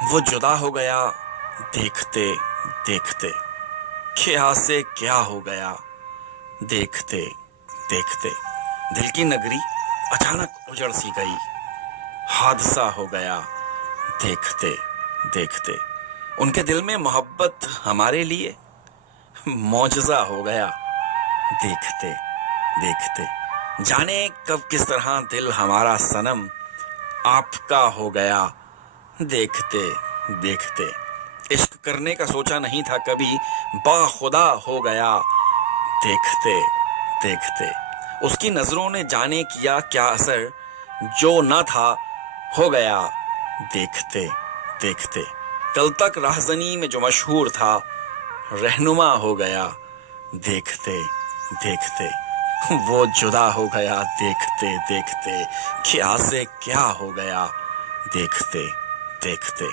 وہ جدا ہو گیا دیکھتے دیکھتے، کیا سے کیا ہو گیا دیکھتے دیکھتے، دل کی نگری اچانک اجڑ سی گئی، حادثہ ہو گیا دیکھتے دیکھتے، ان کے دل میں محبت ہمارے لیے معجزہ ہو گیا دیکھتے دیکھتے، جانے کب کس طرح دل ہمارا صنم آپ کا ہو گیا دیکھتے دیکھتے، عشق کرنے کا سوچا نہیں تھا کبھی، با خدا ہو گیا دیکھتے دیکھتے، اس کی نظروں نے جانے کیا کیا اثر، جو نہ تھا ہو گیا دیکھتے دیکھتے، کل تک راہزنی میں جو مشہور تھا رہنما ہو گیا دیکھتے دیکھتے، وہ جدا ہو گیا دیکھتے دیکھتے، کیا سے کیا ہو گیا دیکھتے دیکھتے۔